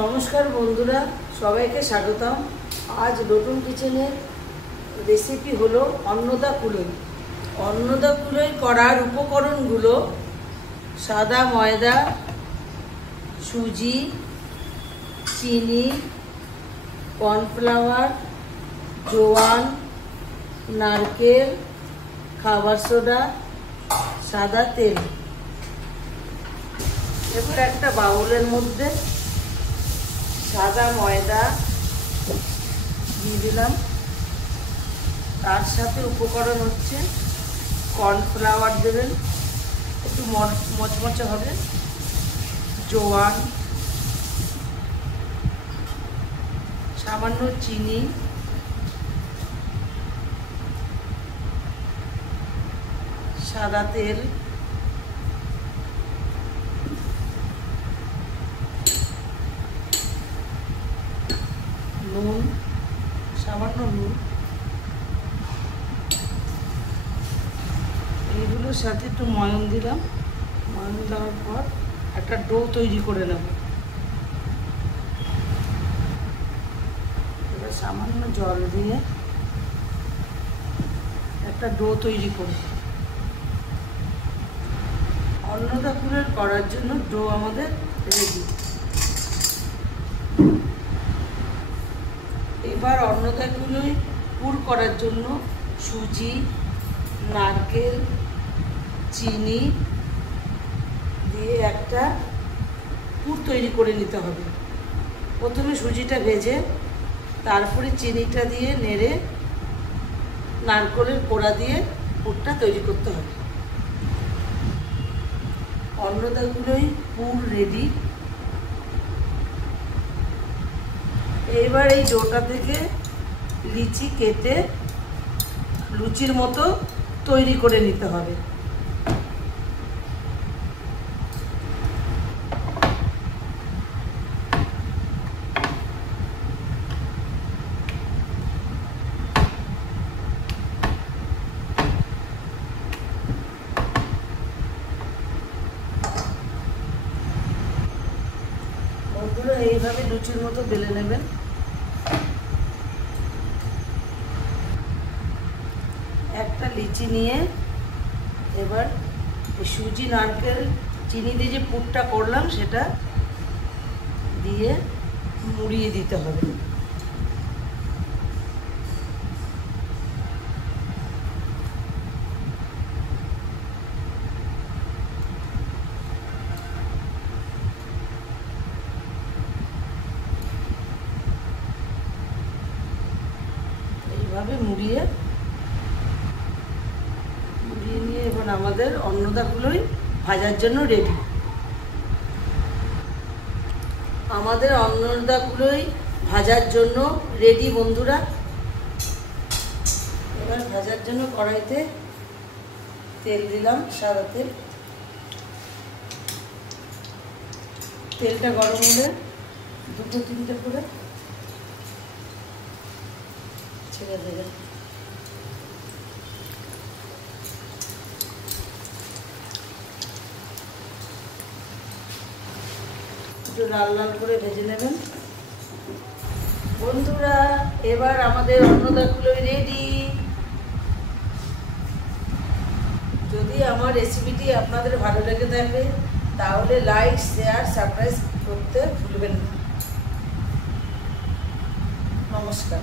নমস্কার বন্ধুরা, সবাইকে স্বাগতম। আজ নতুন কিচেনের রেসিপি হলো অন্নদা কুলই। অন্নদা কুলই করার উপকরণগুলো: সাদা ময়দা, সুজি, চিনি, কর্নফ্লাওয়ার, জোয়ান, নারকেল, খাবার সোডা, সাদা তেল। এবার একটা বাউলের মধ্যে সাদা ময়দা দিয়ে দিলাম। তার সাথে উপকরণ হচ্ছে কর্নফ্লাওয়ার দেবেন, একটু মচমচে হবে, জোয়ান, সামান্য চিনি, সাদা তেল, নুন, সামান্য নুন। এইগুলোর সাথে একটু ময়ন দিলাম। ময়ন দেওয়ার পর একটা ডো তৈরি করে নেব। এবার সামান্য জল দিয়ে একটা ডো তৈরি করি। অন্নদা কুলই করার জন্য ডো আমাদের রেডি। এবার অন্নদা কুলই পুর করার জন্য সুজি, নারকেল, চিনি দিয়ে একটা পুর তৈরি করে নিতে হবে। প্রথমে সুজিটা ভেজে তারপরে চিনিটা দিয়ে নেড়ে নারকেলের কোড়া দিয়ে পুরটা তৈরি করতে হবে। অন্নদা কুলই পুর রেডি। এইবার এই ডোটা থেকে লিচি কেটে লুচির মতো তৈরি করে নিতে হবে। বন্ধুরা, এইভাবে লুচির মতো বেলে নেবেন। একটা লিচি নিয়ে এবার সুজি, নারকেল, চিনি দিয়ে যে পুরটা করলাম সেটা দিয়ে মুড়িয়ে দিতে হবে। এইভাবে মুড়িয়ে নিয়ে এবার আমাদের অন্নদা কুলই ভাজার জন্য রেডি। আমাদের অন্নদা কুলই ভাজার জন্য রেডি বন্ধুরা। এবার ভাজার জন্য কড়াইতে তেল দিলাম, সাদা তেল। তেলটা গরম হলে দুটো তিনটে করে ছেড়ে দেবেন। একটু লাল লাল করে ভেজে নেবেন বন্ধুরা। এবার আমাদের অন্নদা কুলই রেডি। যদি আমার রেসিপিটি আপনাদের ভালো লেগে থাকে তাহলে লাইক, শেয়ার, সাবস্ক্রাইব করতে ভুলবেন না। নমস্কার।